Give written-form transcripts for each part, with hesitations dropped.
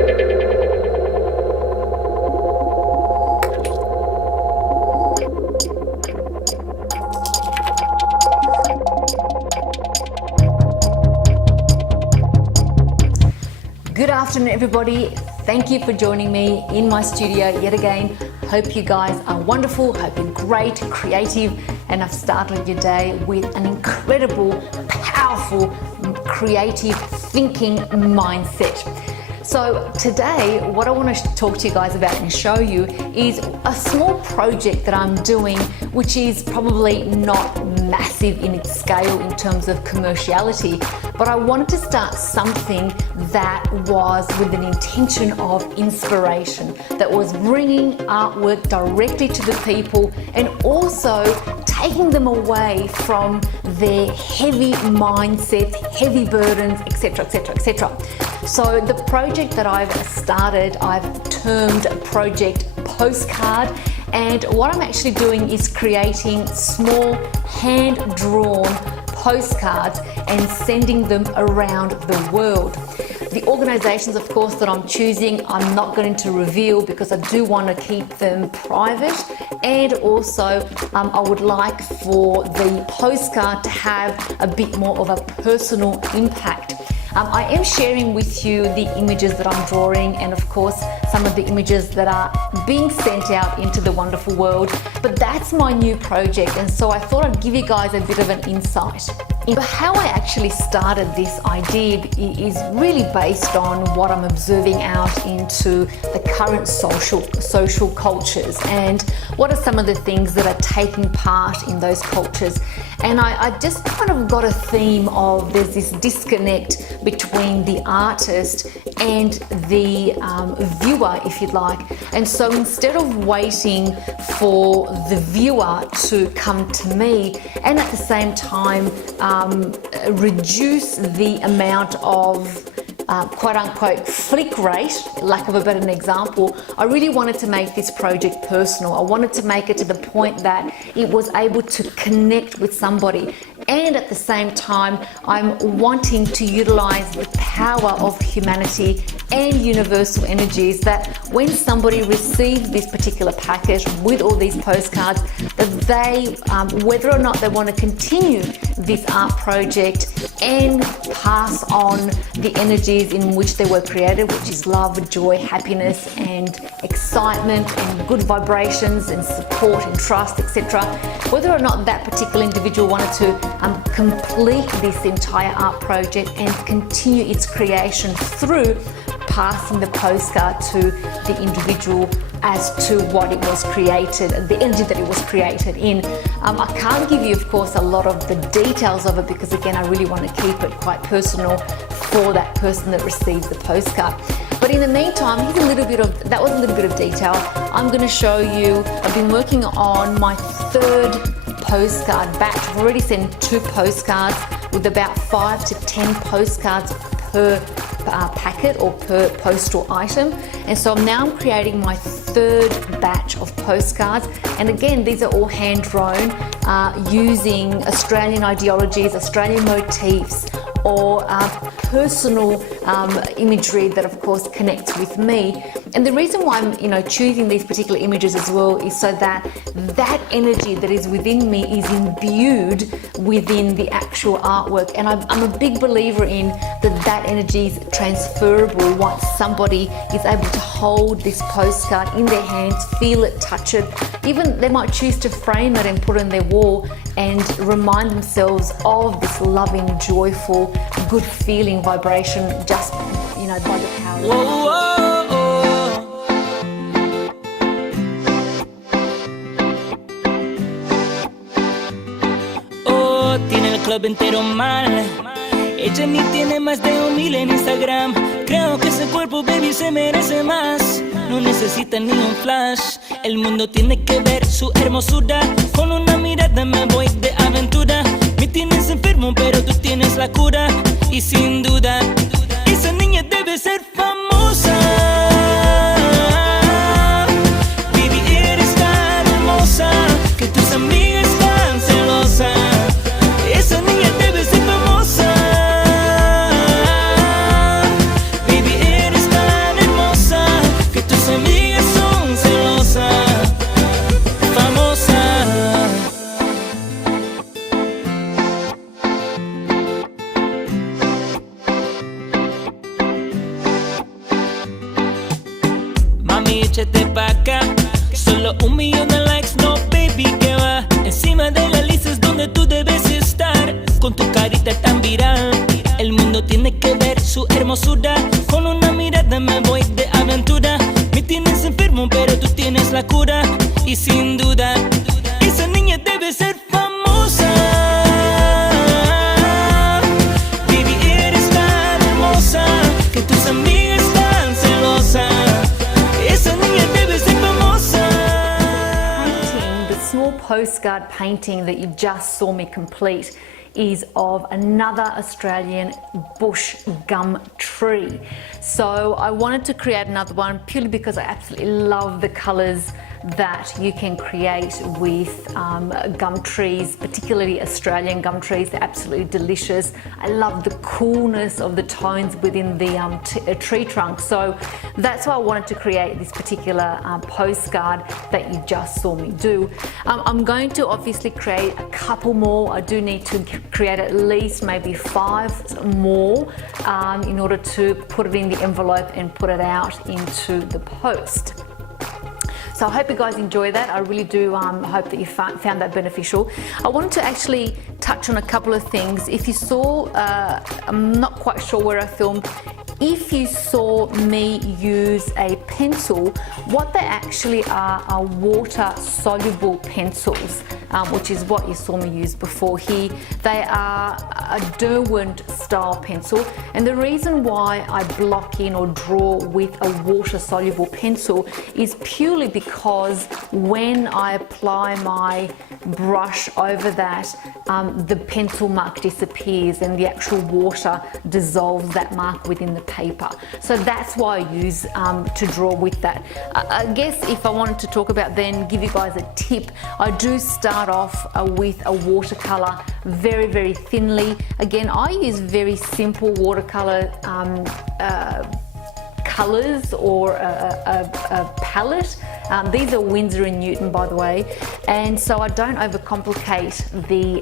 Good afternoon, everybody. Thank you for joining me in my studio yet again. Hope you guys are wonderful, hope you're great, creative, and have started your day with an incredible, powerful, creative thinking mindset. So today, what I want to talk to you guys about and show you is a small project that I'm doing, which is probably not massive in its scale in terms of commerciality, but I wanted to start something that was with an intention of inspiration, that was bringing artwork directly to the people and also taking them away from their heavy mindsets, heavy burdens, etc., etc., etc. So the project that I've started, I've termed Project Postcard, and what I'm actually doing is creating small hand-drawn postcards and sending them around the world. The organizations, of course, that I'm choosing, I'm not going to reveal because I do want to keep them private, and also I would like for the postcard to have a bit more of a personal impact. I am sharing with you the images that I'm drawing and of course some of the images that are being sent out into the wonderful world, but that's my new project, and so I thought I'd give you guys a bit of an insight. How I actually started this idea is really based on what I'm observing out into the current social cultures and what are some of the things that are taking part in those cultures. And I just kind of got a theme of there's this disconnect between the artist and the viewer, if you'd like. And so instead of waiting for the viewer to come to me and at the same time reduce the amount of quote unquote flick rate, lack of a better example, I really wanted to make this project personal. I wanted to make it to the point that it was able to connect with somebody, and at the same time I'm wanting to utilize the power of humanity and universal energies, that when somebody receives this particular package with all these postcards, that they, whether or not they want to continue this art project and pass on the energies in which they were created, which is love, joy, happiness and excitement and good vibrations and support and trust, etc. Whether or not that particular individual wanted to complete this entire art project and continue its creation through passing the postcard to the individual as to what it was created, the energy that it was created in. I can't give you, of course, a lot of the details of it because, again, I really want to keep it quite personal for that person that receives the postcard. But in the meantime, here's a little bit of, that was a little bit of detail. I'm going to show you, I've been working on my third postcard batch. I've already sent 2 postcards with about 5 to 10 postcards per packet or per postal item, and so now I'm creating my third batch of postcards, and again these are all hand drawn using Australian ideologies, Australian motifs, or personal imagery that of course connects with me. And the reason why I'm choosing these particular images as well is so that that energy that is within me is imbued within the actual artwork, and I'm a big believer in that energy is transferable once somebody is able to hold this postcard in their hands, feel it, touch it. Even they might choose to frame it and put it on their wall and remind themselves of this loving, joyful, good feeling vibration just by the power of tiene el club entero mal. Ella ni tiene más de 1,000 en Instagram. Creo que ese cuerpo, baby, se merece más. No necesita ni un flash. El mundo tiene que ver su hermosura. Con una mirada me voy de aventura. Me tienes enfermo, pero tú tienes la cura. Y sin duda, esa niña debe ser famosa. Baby, eres tan hermosa que tus amigas están celosas. Esa niña debe ser famosa. Baby, eres tan hermosa. mami, échate pa' acá. Solo 1 millón de likes, no baby, que va. Encima de la lista es donde tú debes estar. Con tu carita tan viral, el mundo tiene que ver su hermosura. Con una mirada me voy de aventura. Me tienes enfermo, pero tú tienes la cura. Y sin duda, esa niña debe ser famosa. Baby, eres tan hermosa que tus amigas están celosas. Esa niña debe ser famosa. The small postcard painting that you just saw me complete is of another Australian bush gum tree. So I wanted to create another one purely because I absolutely love the colours that you can create with gum trees, particularly Australian gum trees. They're absolutely delicious. I love the coolness of the tones within the tree trunk. So that's why I wanted to create this particular postcard that you just saw me do. I'm going to obviously create a couple more. I do need to create at least maybe 5 more in order to put it in the envelope and put it out into the post. So I hope you guys enjoy that. I really do hope that you found that beneficial. I wanted to actually touch on a couple of things. If you saw, I'm not quite sure where I filmed, if you saw me use a pencil, what they actually are water-soluble pencils, which is what you saw me use before here. They are a Derwent style pencil, and the reason why I block in or draw with a water-soluble pencil is purely because when I apply my brush over that, the pencil mark disappears and the actual water dissolves that mark within the paper. So that's why I use to draw with that. I guess if I wanted to talk about then, give you guys a tip, I do start off with a watercolor very, very thinly. Again, I use very simple watercolor colors or a palette. These are Winsor & Newton, by the way, and so I don't overcomplicate the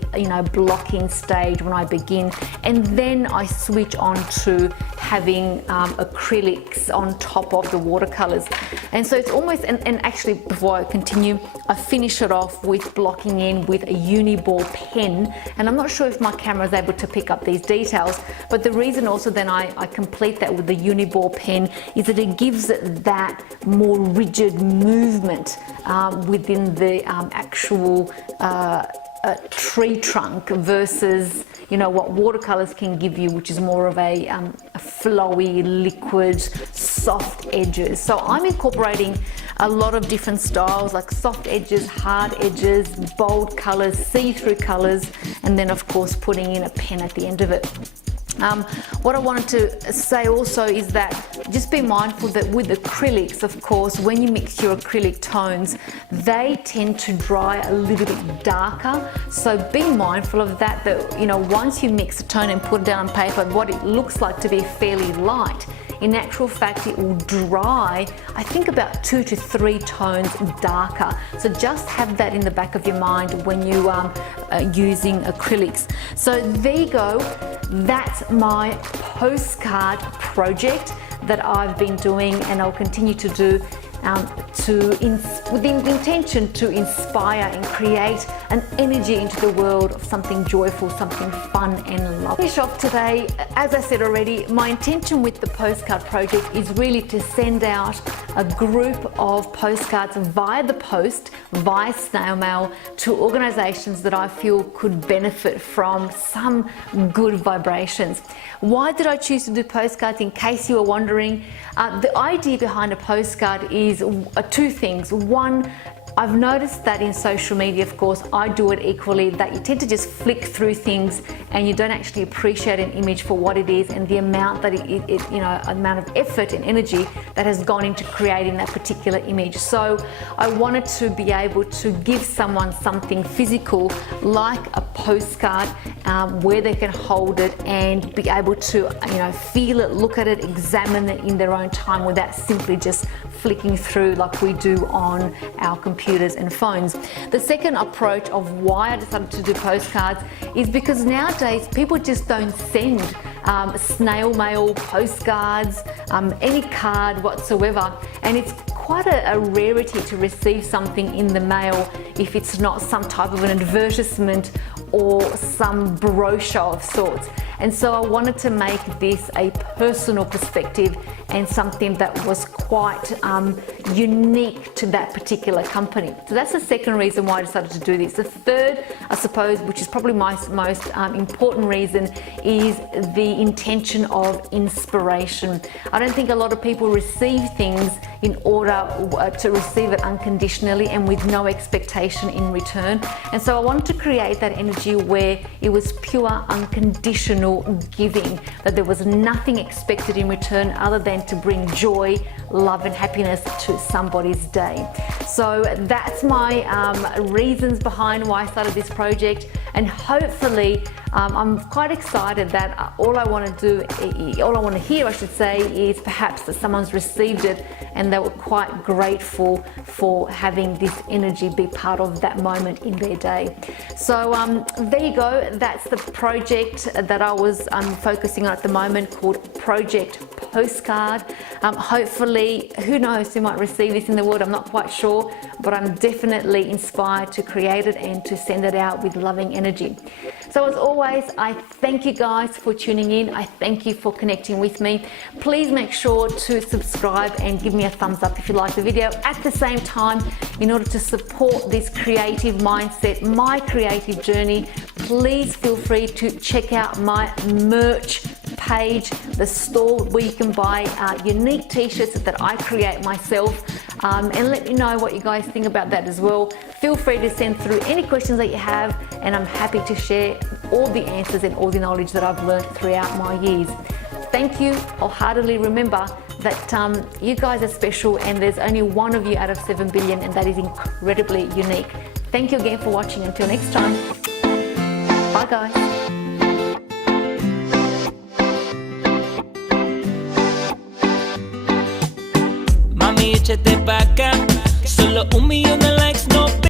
blocking stage when I begin, and then I switch on to having acrylics on top of the watercolors. And so it's almost, and actually before I continue, I finish it off with blocking in with a uni-ball pen, and I'm not sure if my camera is able to pick up these details, but the reason also then I complete that with the uni-ball pen is that it gives it that more rigid movement within the actual tree trunk versus what watercolors can give you, which is more of a flowy, liquid, soft edges. So I'm incorporating a lot of different styles, like soft edges, hard edges, bold colors, see-through colors, and then of course putting in a pen at the end of it. What I wanted to say also is that just be mindful that with acrylics, of course, when you mix your acrylic tones, they tend to dry a little bit darker. So be mindful of that, once you mix a tone and put it down on paper, what it looks like to be fairly light, in actual fact it will dry, I think, about 2 to 3 tones darker. So just have that in the back of your mind when you are using acrylics. So there you go. That's my postcard project that I've been doing and I'll continue to do with the intention to inspire and create an energy into the world of something joyful, something fun and lovely. Finish off today, as I said already, my intention with the postcard project is really to send out a group of postcards via the post, via snail mail, to organisations that I feel could benefit from some good vibrations. Why did I choose to do postcards? In case you were wondering, the idea behind a postcard is 2 things. One, I've noticed that in social media, of course, I do it equally, that you tend to just flick through things and you don't actually appreciate an image for what it is and the amount that amount of effort and energy that has gone into creating that particular image. So I wanted to be able to give someone something physical like a postcard where they can hold it and be able to feel it, look at it, examine it in their own time without simply just flicking through like we do on our computers and phones. The second approach of why I decided to do postcards is because nowadays people just don't send snail mail, postcards, any card whatsoever, and it's quite a rarity to receive something in the mail if it's not some type of an advertisement or some brochure of sorts. And so I wanted to make this a personal perspective and something that was quite unique to that particular company. So that's the second reason why I decided to do this. The third, I suppose, which is probably my most important reason, is the intention of inspiration. I don't think a lot of people receive things in order to receive it unconditionally and with no expectation in return. And so I wanted to create that energy where it was pure unconditional giving, that there was nothing expected in return other than to bring joy, love and happiness to somebody's day. So that's my reasons behind why I started this project, and hopefully I'm quite excited that all I want to hear, I should say, is perhaps that someone's received it and they were quite grateful for having this energy be part of that moment in their day. So there you go, that's the project that I was focusing on at the moment, called Project Postcard. Hopefully, who knows who might receive this in the world, I'm not quite sure, but I'm definitely inspired to create it and to send it out with loving energy. So as always, I thank you guys for tuning in. I thank you for connecting with me. Please make sure to subscribe and give me a thumbs up if you like the video. At the same time, in order to support this creative mindset, my creative journey, please feel free to check out my merch page, the store where you can buy unique t-shirts that I create myself, and let me know what you guys think about that as well. Feel free to send through any questions that you have, and I'm happy to share all the answers and all the knowledge that I've learned throughout my years. Thank you. Wholeheartedly remember that you guys are special, and there's only one of you out of 7 billion, and that is incredibly unique. Thank you again for watching. Until next time. Bye guys. Mami, échate pa'